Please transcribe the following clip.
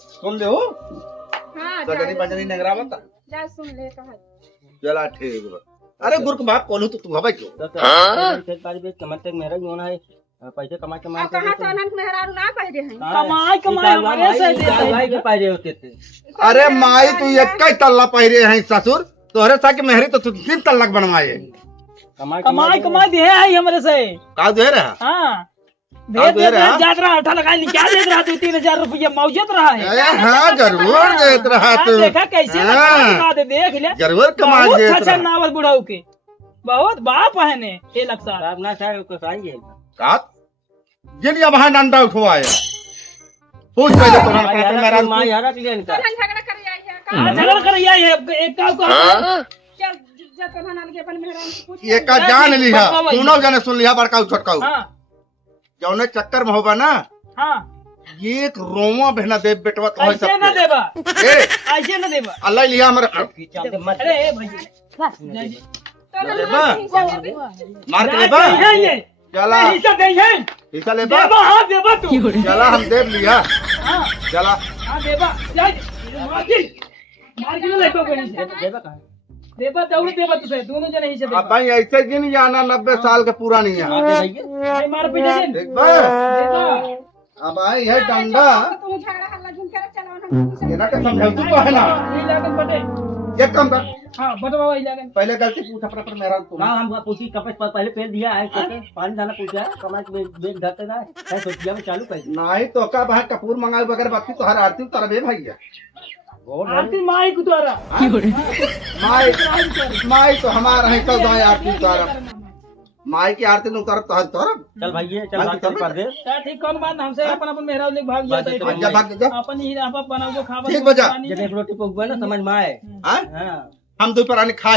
सुन ले हो हाँ गजनी बजनी नगरा बता जा सुन ले कहा चला ठीक बा अरे गुरक बाप कोलू तो तू हबै क्यों खेत बाड़ी बेच के मत मेरा जोन है पैसे कमा के अब कहाँ तो अनंत मेहरारू ना कह रहे हैं कमाई कमाई हमारे से भाई के पाए होते थे। अरे माई तू एक ही तल्ला पहिरे हैं ससुर तोहरे सा के मेहरी तो तू 3 तल्ला बनवाए कमाई कमाई दे है हमरे से का दे रहा हाँ दे दे रहा जात रहा उठा लगा ली क्या देख रहा तू 3000 रुपया मौजत रहा है अरे हाँ जरूर देत रहा तू देखा कैसे लगा दे देख ले जरूर कमा बहुत देत अच्छा रहा नावल बुढ़ाऊ के बहुत बाप है ने 1 लाख साहब ना चाहे को सही है का जिन या वहां डंडा उठवाया पूछ पहले तोरा का मेरा मां यार के लिए तो झगड़ा कर आई है हां झगड़ा कर आई है एक गांव का चल जा तो ना लगे अपन मेहरारू से पूछ ये का जान लिहा सुनो जाने सुन लिहा बड़का छोटका हां जौने चक्कर में होबा ना हां एक रोवा बहना देव बेटवा तो है ऐसे ना सब देबा ए ऐसे ना देबा अल्लाह लिया हमर अरे ए भैया तो देबा? मार के लेबा ये चला हिस्सा दे है हिस्सा लेबा देबा हां देबा तू चला हम देव लिया हां चला हां देबा जा मार के ले तो कोई देबा कहां देबा दौड़ देबा तुझे दोनों जने हिस्से देबा अब भाई ऐसे गिन जाना 90 साल के पूरा नहीं है भाई मार पीछे देख बा देबा अब आई है डंडा तुम झगड़ा हल्ला झुम कर चलाओ येना के समझाऊ तू को है ना ये लागन बटे एक काम कर हां बटवा ये लागन पहले गलती पूछ अपना पर मेरा तू हां हम पूछी कपस पर पहले पेल दिया है तो पानी डाला पूछा कमाई में बेच घाटे ना है सोचिया में चालू कर नहीं तो का बाहर कपूर मंगाए बगैर बाकी तो हर आरती उतर बे भैया आरती माई को द्वारा माई माई तो हमारा है कल दो आरती उतार माई की आरती न उतार तो हर तरफ चल भाई चल भाग कर दे ठीक कौन बात हमसे अपन अपन मेहराब लेके भाग जा जाता भाग जा अपन ही आप बनाओ खावा ठीक बजा जब एक रोटी पकवा ना समझ में आए हां हां हम दो पर आने खाए